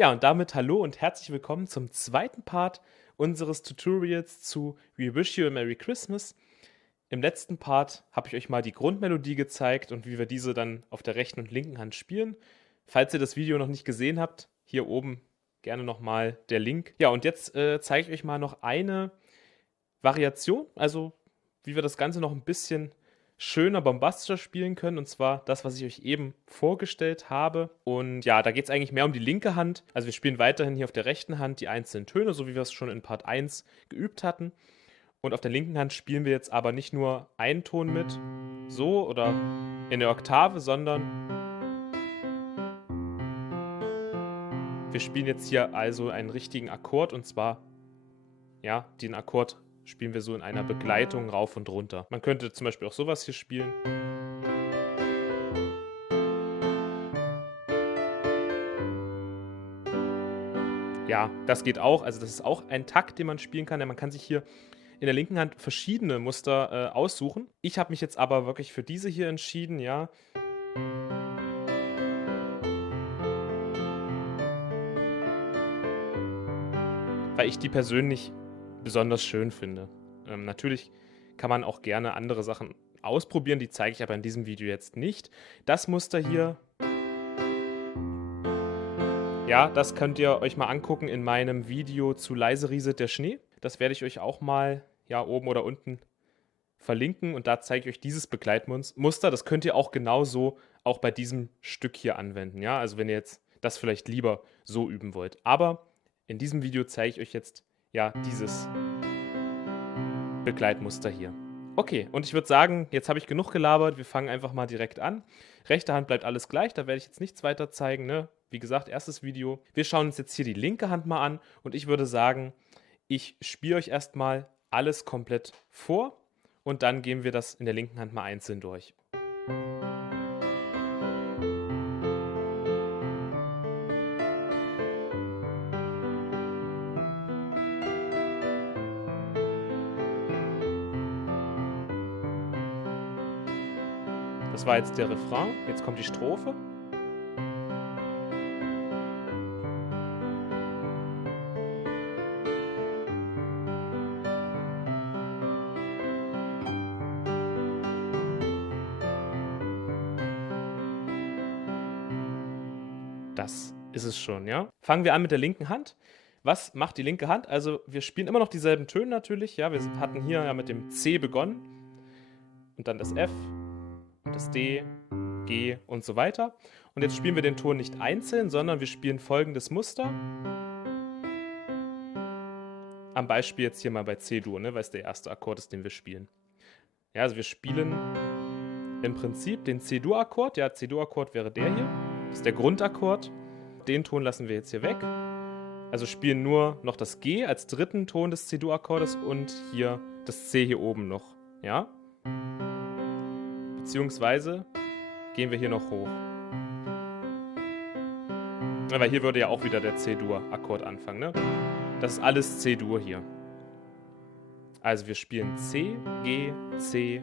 Ja, und damit hallo und herzlich willkommen zum zweiten Part unseres Tutorials zu We Wish You a Merry Christmas. Im letzten Part habe ich euch mal die Grundmelodie gezeigt und wie wir diese dann auf der rechten und linken Hand spielen. Falls ihr das Video noch nicht gesehen habt, hier oben gerne nochmal der Link. Ja, und jetzt zeige ich euch mal noch eine Variation, also wie wir das Ganze noch ein bisschen schöner, bombastischer spielen können, und zwar das, was ich euch eben vorgestellt habe. Und ja, da geht es eigentlich mehr um die linke Hand. Also wir spielen weiterhin hier auf der rechten Hand die einzelnen Töne, so wie wir es schon in Part 1 geübt hatten. Und auf der linken Hand spielen wir jetzt aber nicht nur einen Ton mit, so oder in der Oktave, sondern wir spielen jetzt hier also einen richtigen Akkord, und zwar, ja, den Akkord spielen wir so in einer Begleitung rauf und runter. Man könnte zum Beispiel auch sowas hier spielen. Ja, das geht auch. Also das ist auch ein Takt, den man spielen kann, denn man kann sich hier in der linken Hand verschiedene Muster aussuchen. Ich habe mich jetzt aber wirklich für diese hier entschieden, ja, weil ich die persönlich besonders schön finde. Natürlich kann man auch gerne andere Sachen ausprobieren, die zeige ich aber in diesem Video jetzt nicht. Das Muster hier, ja, das könnt ihr euch mal angucken in meinem Video zu Leise rieselt der Schnee. Das werde ich euch auch mal, ja, oben oder unten verlinken, und da zeige ich euch dieses Begleitmuster. Das könnt ihr auch genauso auch bei diesem Stück hier anwenden, ja? Also, wenn ihr jetzt das vielleicht lieber so üben wollt. Aber in diesem Video zeige ich euch jetzt, ja, dieses Begleitmuster hier. Okay, und ich würde sagen, jetzt habe ich genug gelabert. Wir fangen einfach mal direkt an. Rechte Hand bleibt alles gleich, da werde ich jetzt nichts weiter zeigen, ne? Wie gesagt, erstes Video. Wir schauen uns jetzt hier die linke Hand mal an, und ich würde sagen, ich spiele euch erst mal alles komplett vor und dann gehen wir das in der linken Hand mal einzeln durch. Das war jetzt der Refrain, jetzt kommt die Strophe. Das ist es schon, ja? Fangen wir an mit der linken Hand. Was macht die linke Hand? Also, wir spielen immer noch dieselben Töne natürlich, ja? Wir hatten hier ja mit dem C begonnen und dann das F und das D, G und so weiter. Und jetzt spielen wir den Ton nicht einzeln, sondern wir spielen folgendes Muster. Am Beispiel jetzt hier mal bei C-Dur, ne, weil es der erste Akkord ist, den wir spielen. Ja, also wir spielen im Prinzip den C-Dur-Akkord. Ja, C-Dur-Akkord wäre der hier. Das ist der Grundakkord. Den Ton lassen wir jetzt hier weg. Also spielen nur noch das G als dritten Ton des C-Dur-Akkordes und hier das C hier oben noch. Ja? Beziehungsweise gehen wir hier noch hoch. Ja, weil hier würde ja auch wieder der C-Dur-Akkord anfangen. Ne? Das ist alles C-Dur hier. Also wir spielen C, G, C,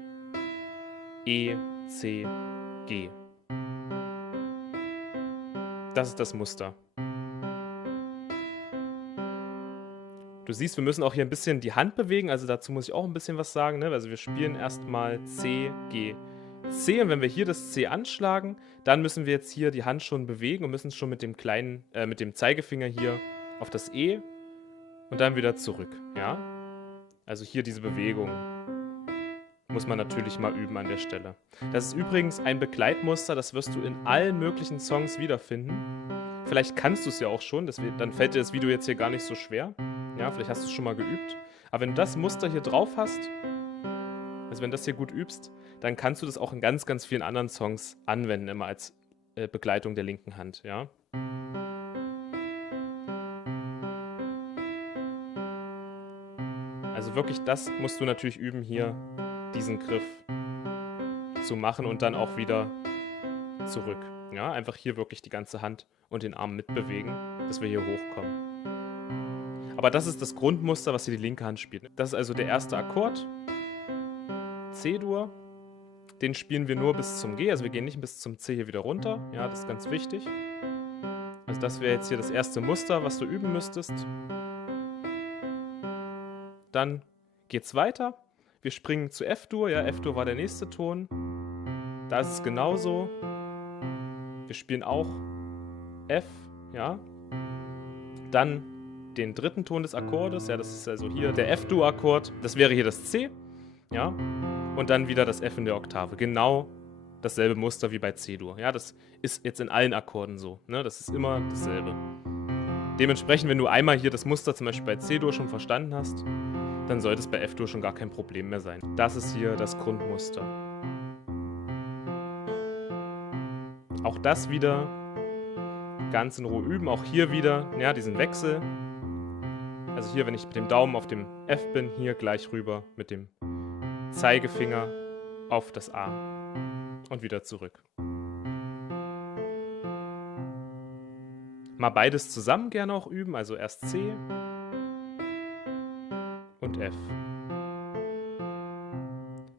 E, C, G. Das ist das Muster. Du siehst, wir müssen auch hier ein bisschen die Hand bewegen, also dazu muss ich auch ein bisschen was sagen, ne? Also wir spielen erstmal C, G, C, und wenn wir hier das C anschlagen, dann müssen wir jetzt hier die Hand schon bewegen und müssen schon mit dem mit dem Zeigefinger hier auf das E und dann wieder zurück, ja? Also hier diese Bewegung muss man natürlich mal üben an der Stelle. Das ist übrigens ein Begleitmuster, das wirst du in allen möglichen Songs wiederfinden. Vielleicht kannst du es ja auch schon, dann fällt dir das Video jetzt hier gar nicht so schwer. Ja, vielleicht hast du es schon mal geübt. Aber wenn du das Muster hier drauf hast, also wenn du das hier gut übst, dann kannst du das auch in ganz, ganz vielen anderen Songs anwenden, immer als Begleitung der linken Hand, ja. Also wirklich, das musst du natürlich üben, hier diesen Griff zu machen und dann auch wieder zurück. Ja, einfach hier wirklich die ganze Hand und den Arm mitbewegen, dass wir hier hochkommen. Aber das ist das Grundmuster, was hier die linke Hand spielt. Das ist also der erste Akkord, C-Dur. Den spielen wir nur bis zum G, also wir gehen nicht bis zum C hier wieder runter. Ja, das ist ganz wichtig. Also Also das wäre jetzt hier das erste Muster, was du üben müsstest. Dann geht's weiter. Wir springen zu F-Dur. Ja, F-Dur war der nächste Ton. Da ist es genauso. Wir spielen auch F, ja. Dann den dritten Ton des Akkordes. Ja, das ist also hier der F-Dur-Akkord. Das wäre hier das C, ja. Und dann wieder das F in der Oktave. Genau dasselbe Muster wie bei C-Dur. Ja, das ist jetzt in allen Akkorden so. Ne? Das ist immer dasselbe. Dementsprechend, wenn du einmal hier das Muster zum Beispiel bei C-Dur schon verstanden hast, dann sollte es bei F-Dur schon gar kein Problem mehr sein. Das ist hier das Grundmuster. Auch das wieder ganz in Ruhe üben. Auch hier wieder, ja, diesen Wechsel. Also hier, wenn ich mit dem Daumen auf dem F bin, hier gleich rüber mit dem Zeigefinger auf das A. Und wieder zurück. Mal beides zusammen gerne auch üben, also erst C und F.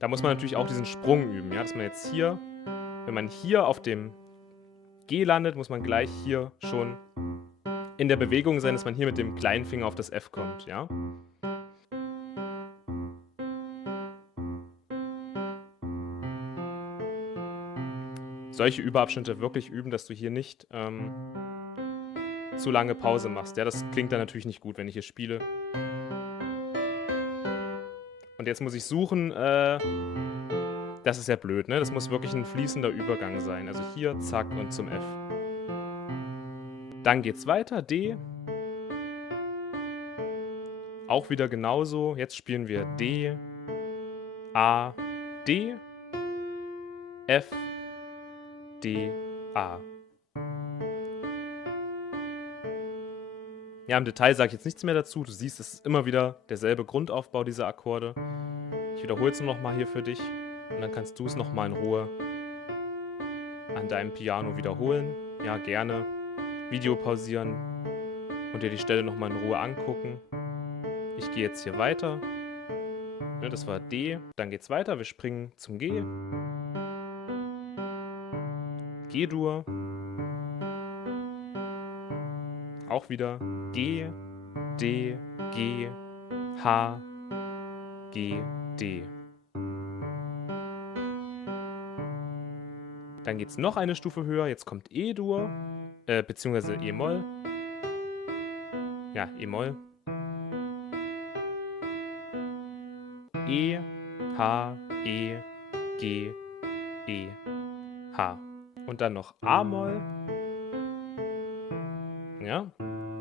Da muss man natürlich auch diesen Sprung üben, ja, dass man jetzt hier, wenn man hier auf dem G landet, muss man gleich hier schon in der Bewegung sein, dass man hier mit dem kleinen Finger auf das F kommt, ja. Solche Überabschnitte wirklich üben, dass du hier nicht zu lange Pause machst. Ja, das klingt dann natürlich nicht gut, wenn ich hier spiele. Und jetzt muss ich suchen, das ist ja blöd, ne? Das muss wirklich ein fließender Übergang sein. Also hier, zack und zum F. Dann geht's weiter, D. Auch wieder genauso. Jetzt spielen wir D, A, D, F, D, A. Ja, im Detail sage ich jetzt nichts mehr dazu. Du siehst, es ist immer wieder derselbe Grundaufbau dieser Akkorde. Ich wiederhole es nur noch mal hier für dich und dann kannst du es noch mal in Ruhe an deinem Piano wiederholen. Ja, gerne Video pausieren und dir die Stelle noch mal in Ruhe angucken. Ich gehe jetzt hier weiter. Ne, das war D. Dann geht's weiter. Wir springen zum G. G-Dur. Auch wieder G, D, G, H, G, D. Dann geht es noch eine Stufe höher. Jetzt kommt E-Dur, beziehungsweise E-Moll. Ja, E-Moll. E, H, E, G, E, H. Und dann noch A-Moll. Ja.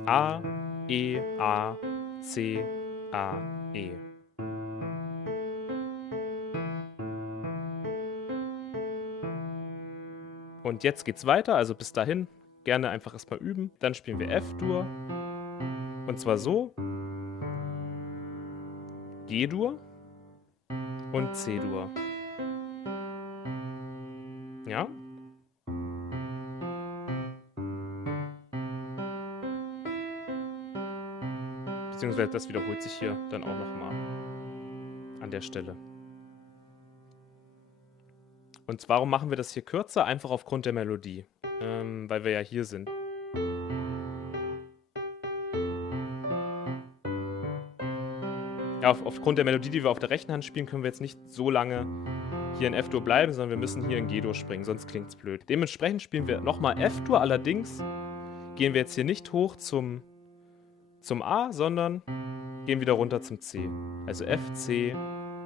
A, E, A, C, A, E. Und jetzt geht's weiter, also bis dahin gerne einfach erstmal üben. Dann spielen wir F-Dur. Und zwar so. G-Dur und C-Dur. Ja. Beziehungsweise das wiederholt sich hier dann auch nochmal an der Stelle. Und warum machen wir das hier kürzer? Einfach aufgrund der Melodie, weil wir ja hier sind. Ja, aufgrund der Melodie, die wir auf der rechten Hand spielen, können wir jetzt nicht so lange hier in F-Dur bleiben, sondern wir müssen hier in G-Dur springen, sonst klingt es blöd. Dementsprechend spielen wir nochmal F-Dur, allerdings gehen wir jetzt hier nicht hoch zum A, sondern gehen wieder runter zum C. Also F, C,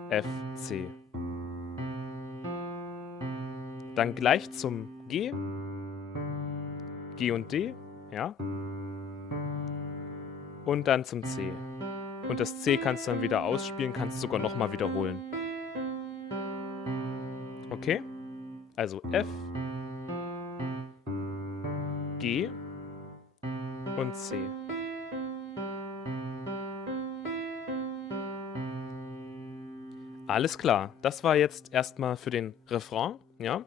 F, C. Dann gleich zum G. G und D, ja. Und dann zum C. Und das C kannst du dann wieder ausspielen, kannst sogar nochmal wiederholen. Okay? Also F, G und C. Alles klar, das war jetzt erstmal für den Refrain, ja.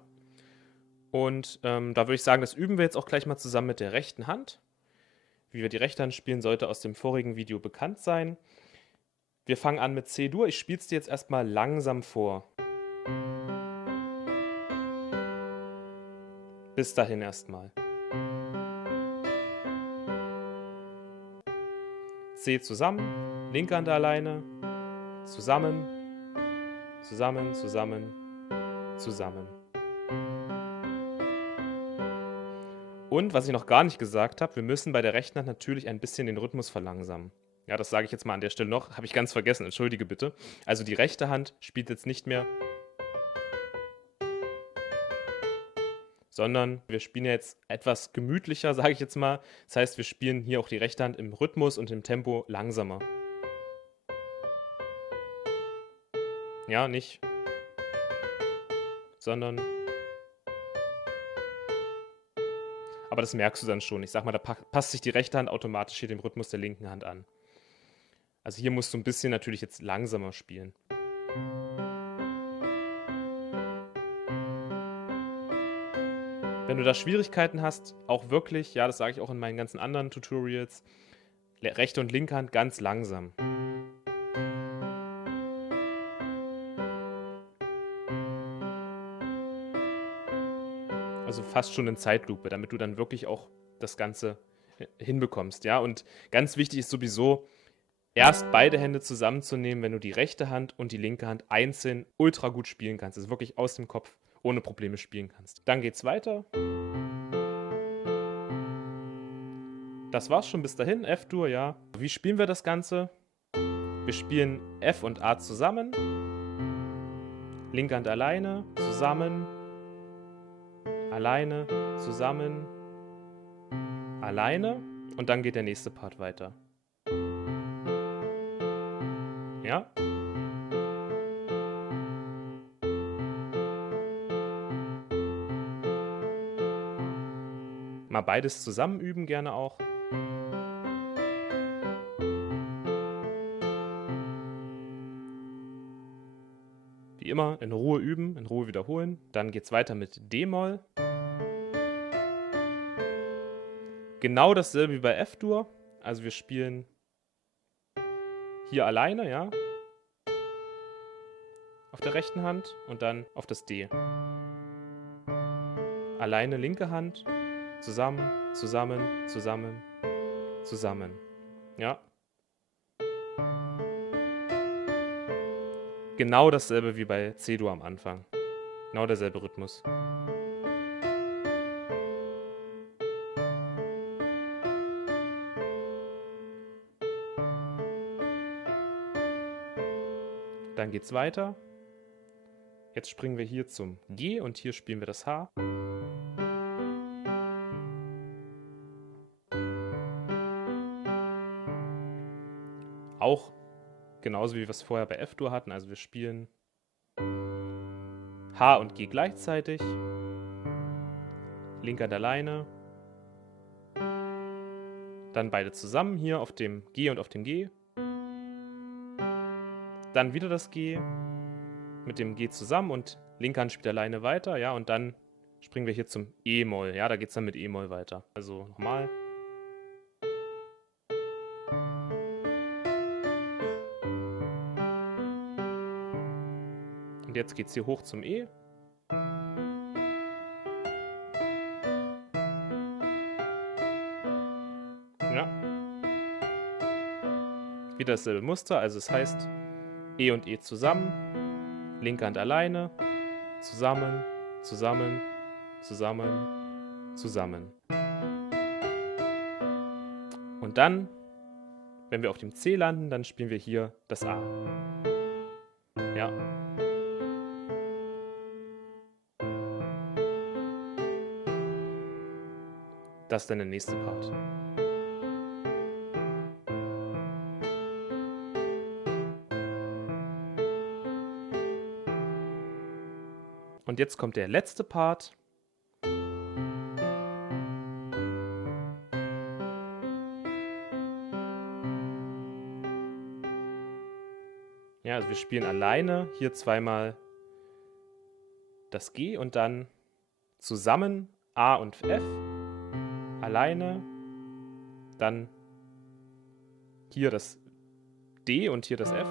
Und da würde ich sagen, das üben wir jetzt auch gleich mal zusammen mit der rechten Hand. Wie wir die rechte Hand spielen, sollte aus dem vorigen Video bekannt sein. Wir fangen an mit C-Dur. Ich spiele es dir jetzt erstmal langsam vor. Bis dahin erstmal. C zusammen, linke Hand alleine, zusammen, zusammen, zusammen, zusammen. Und was ich noch gar nicht gesagt habe, wir müssen bei der rechten Hand natürlich ein bisschen den Rhythmus verlangsamen. Ja, das sage ich jetzt mal an der Stelle noch, habe ich ganz vergessen, entschuldige bitte. Also die rechte Hand spielt jetzt nicht mehr, sondern wir spielen jetzt etwas gemütlicher, sage ich jetzt mal. Das heißt, wir spielen hier auch die rechte Hand im Rhythmus und im Tempo langsamer. Ja, nicht, sondern... Aber das merkst du dann schon. Ich sag mal, da passt sich die rechte Hand automatisch hier dem Rhythmus der linken Hand an. Also hier musst du ein bisschen natürlich jetzt langsamer spielen. Wenn du da Schwierigkeiten hast, auch wirklich, ja, das sage ich auch in meinen ganzen anderen Tutorials, rechte und linke Hand ganz langsam. Also fast schon in Zeitlupe, damit du dann wirklich auch das Ganze hinbekommst, ja. Und ganz wichtig ist sowieso, erst beide Hände zusammenzunehmen, wenn du die rechte Hand und die linke Hand einzeln ultra gut spielen kannst. Also wirklich aus dem Kopf ohne Probleme spielen kannst. Dann geht's weiter. Das war's schon bis dahin, F-Dur, ja. Wie spielen wir das Ganze? Wir spielen F und A zusammen, linke Hand alleine, zusammen, alleine, zusammen, alleine und dann geht der nächste Part weiter. Ja? Mal beides zusammen üben gerne auch. Wie immer, in Ruhe üben, in Ruhe wiederholen. Dann geht es weiter mit D-Moll. Genau dasselbe wie bei F-Dur. Also wir spielen hier alleine, ja, auf der rechten Hand und dann auf das D. Alleine linke Hand, zusammen, zusammen, zusammen, zusammen. Ja. Genau dasselbe wie bei C-Dur am Anfang. Genau derselbe Rhythmus. Dann geht's weiter. Jetzt springen wir hier zum G und hier spielen wir das H. Auch genauso wie wir es vorher bei F-Dur hatten. Also wir spielen H und G gleichzeitig. Linke Hand alleine. Dann beide zusammen hier auf dem G und auf dem G. Dann wieder das G mit dem G zusammen und linke Hand spielt alleine weiter, ja, und dann springen wir hier zum E-Moll, ja, da geht es dann mit E-Moll weiter. Also nochmal. Und jetzt geht es hier hoch zum E. Ja. Wieder dasselbe Muster, also es heißt E und E zusammen, linke Hand alleine, zusammen, zusammen, zusammen, zusammen. Und dann, wenn wir auf dem C landen, dann spielen wir hier das A. Ja. Das ist dann der nächste Part. Und jetzt kommt der letzte Part. Ja, also wir spielen alleine hier zweimal das G und dann zusammen A und F. Alleine, dann hier das D und hier das F.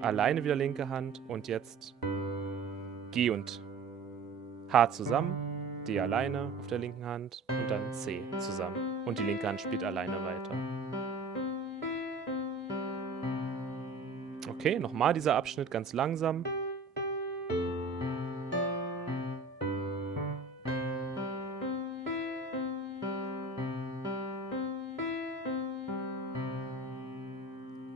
Alleine wieder linke Hand und jetzt G und H zusammen, D alleine auf der linken Hand und dann C zusammen. Und die linke Hand spielt alleine weiter. Okay, nochmal dieser Abschnitt ganz langsam.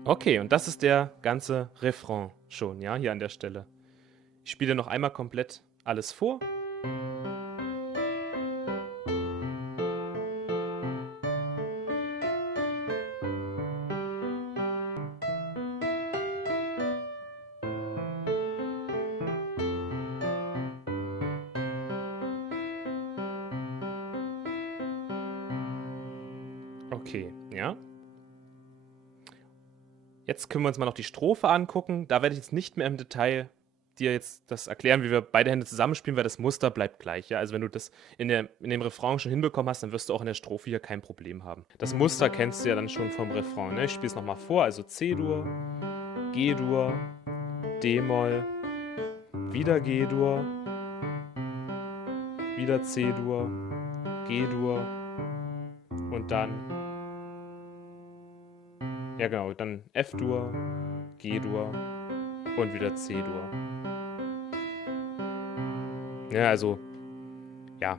Okay, und das ist der ganze Refrain schon, ja, hier an der Stelle. Ich spiele noch einmal komplett alles vor. Okay, ja. Jetzt können wir uns mal noch die Strophe angucken. Da werde ich jetzt nicht mehr im Detail dir jetzt das erklären, wie wir beide Hände zusammenspielen, weil das Muster bleibt gleich. Ja? Also wenn du das in dem Refrain schon hinbekommen hast, dann wirst du auch in der Strophe hier kein Problem haben. Das Muster kennst du ja dann schon vom Refrain. Ne? Ich spiele es nochmal vor. Also C-Dur, G-Dur, D-Moll, wieder G-Dur, wieder C-Dur, G-Dur und dann, ja genau, dann F-Dur, G-Dur und wieder C-Dur. Ja, also, ja,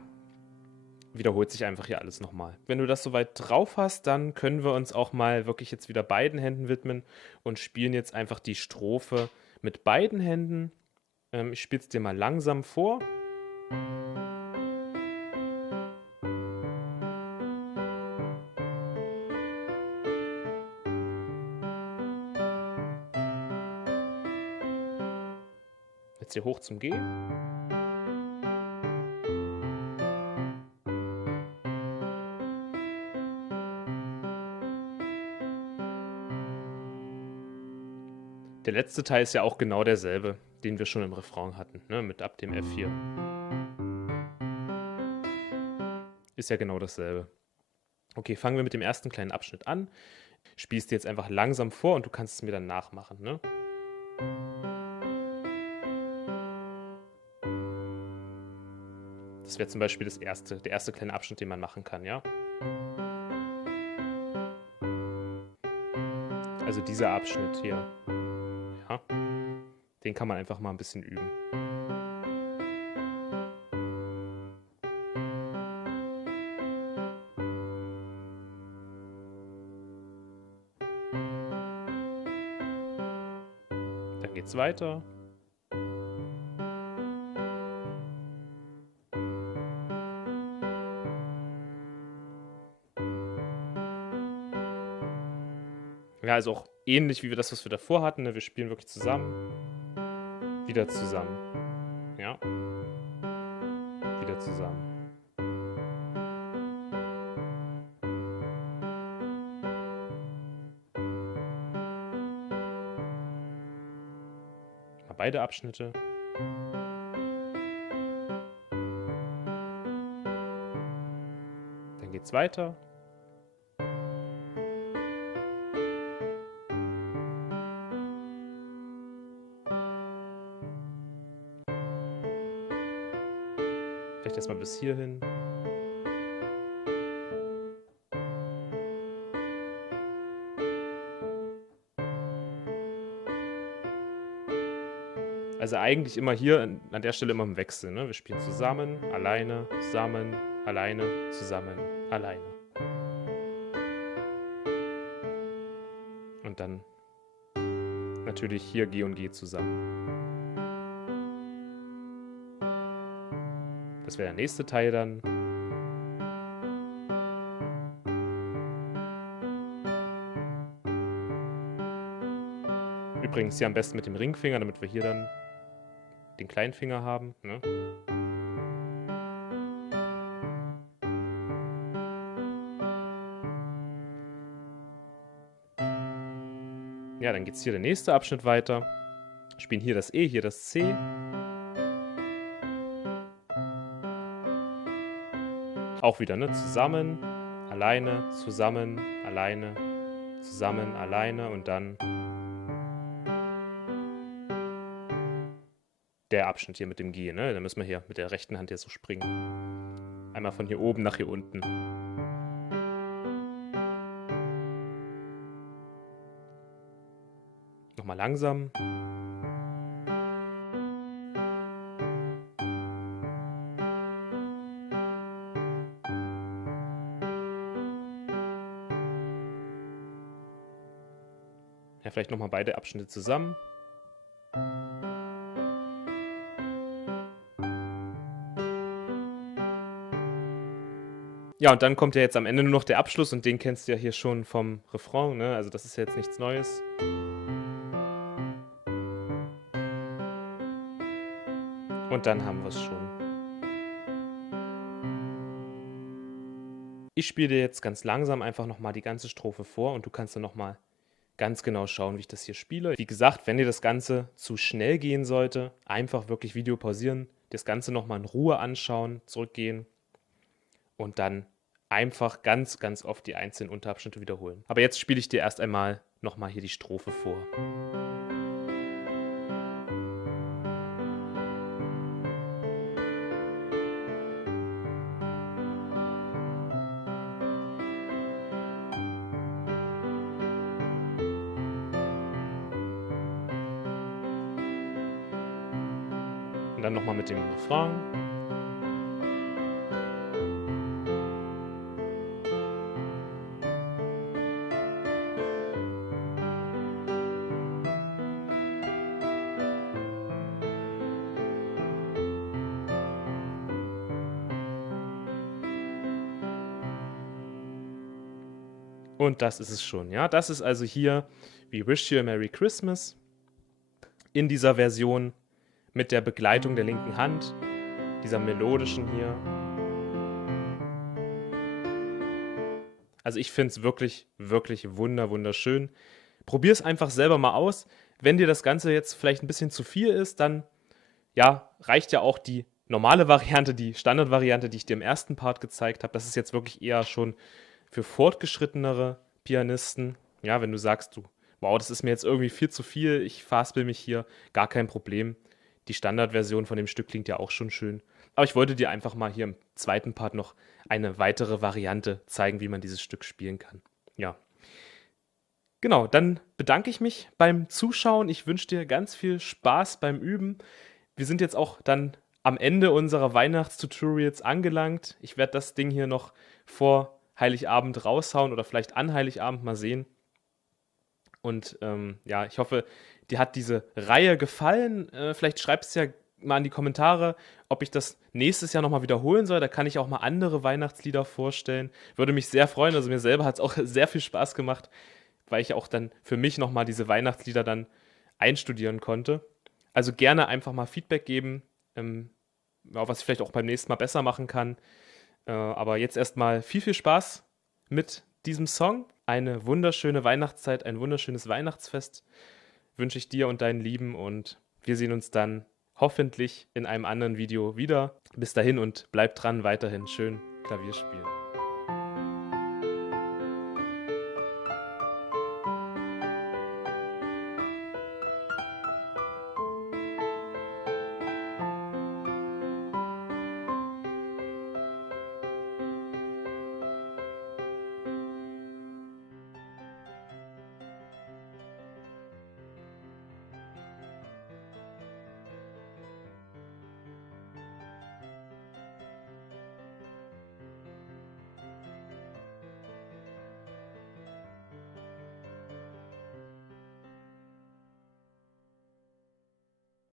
wiederholt sich einfach hier alles nochmal. Wenn du das soweit drauf hast, dann können wir uns auch mal wirklich jetzt wieder beiden Händen widmen und spielen jetzt einfach die Strophe mit beiden Händen. Ich spiele es dir mal langsam vor. Jetzt hier hoch zum G. Der letzte Teil ist ja auch genau derselbe, den wir schon im Refrain hatten, ne? Mit ab dem F4. Ist ja genau dasselbe. Okay, fangen wir mit dem ersten kleinen Abschnitt an. Spielst dir jetzt einfach langsam vor und du kannst es mir dann nachmachen, ne? Das wäre zum Beispiel der erste kleine Abschnitt, den man machen kann, ja? Also dieser Abschnitt hier, ja? Den kann man einfach mal ein bisschen üben. Dann geht's weiter. Ja, also auch ähnlich wie wir das, was wir davor hatten. Ne? Wir spielen wirklich zusammen. Wieder zusammen. Ja. Wieder zusammen. Mal beide Abschnitte. Dann geht's weiter. Vielleicht erstmal bis hierhin. Also eigentlich immer hier an der Stelle immer im Wechsel. Ne? Wir spielen zusammen, alleine, zusammen, alleine, zusammen, alleine. Und dann natürlich hier G und G zusammen. Das wäre der nächste Teil dann. Übrigens hier am besten mit dem Ringfinger, damit wir hier dann den kleinen Finger haben. Ne? Ja, dann geht es hier der nächste Abschnitt weiter. Spielen hier das E, hier das C. Auch wieder, ne? Zusammen, alleine, zusammen, alleine, zusammen, alleine und dann der Abschnitt hier mit dem G, ne? Da müssen wir hier mit der rechten Hand hier so springen. Einmal von hier oben nach hier unten. nochmal langsam. Ja, vielleicht nochmal beide Abschnitte zusammen. Ja, und dann kommt ja jetzt am Ende nur noch der Abschluss und den kennst du ja hier schon vom Refrain, ne? Also das ist ja jetzt nichts Neues. Und dann haben wir es schon. Ich spiele dir jetzt ganz langsam einfach nochmal die ganze Strophe vor und du kannst dann nochmal ganz genau schauen, wie ich das hier spiele. Wie gesagt, wenn dir das Ganze zu schnell gehen sollte, einfach wirklich Video pausieren, das Ganze nochmal in Ruhe anschauen, zurückgehen und dann einfach ganz, ganz oft die einzelnen Unterabschnitte wiederholen. Aber jetzt spiele ich dir erst einmal nochmal hier die Strophe vor. Und dann nochmal mit dem Refrain. Und das ist es schon, ja. Das ist also hier We Wish You a Merry Christmas in dieser Version mit der Begleitung der linken Hand, dieser melodischen hier. Also ich finde es wirklich, wirklich wunderschön. Probier es einfach selber mal aus. Wenn dir das Ganze jetzt vielleicht ein bisschen zu viel ist, dann ja, reicht ja auch die normale Variante, die Standardvariante, die ich dir im ersten Part gezeigt habe. Das ist jetzt wirklich eher schon für fortgeschrittenere Pianisten. Ja, wenn du sagst, wow, das ist mir jetzt irgendwie viel zu viel, ich verhaspel mich hier, gar kein Problem. Die Standardversion von dem Stück klingt ja auch schon schön. Aber ich wollte dir einfach mal hier im zweiten Part noch eine weitere Variante zeigen, wie man dieses Stück spielen kann. Ja. Genau, dann bedanke ich mich beim Zuschauen. Ich wünsche dir ganz viel Spaß beim Üben. Wir sind jetzt auch dann am Ende unserer Weihnachtstutorials angelangt. Ich werde das Ding hier noch vor Heiligabend raushauen oder vielleicht an Heiligabend mal sehen. Und ja, ich hoffe, dir hat diese Reihe gefallen. Vielleicht schreibst du ja mal in die Kommentare, ob ich das nächstes Jahr nochmal wiederholen soll. Da kann ich auch mal andere Weihnachtslieder vorstellen. Würde mich sehr freuen. Also mir selber hat es auch sehr viel Spaß gemacht, weil ich auch dann für mich nochmal diese Weihnachtslieder dann einstudieren konnte. Also gerne einfach mal Feedback geben, was ich vielleicht auch beim nächsten Mal besser machen kann. Aber jetzt erstmal viel Spaß mit diesem Song. Eine wunderschöne Weihnachtszeit, ein wunderschönes Weihnachtsfest wünsche ich dir und deinen Lieben und wir sehen uns dann hoffentlich in einem anderen Video wieder. Bis dahin und bleib dran, weiterhin schön Klavier spielen.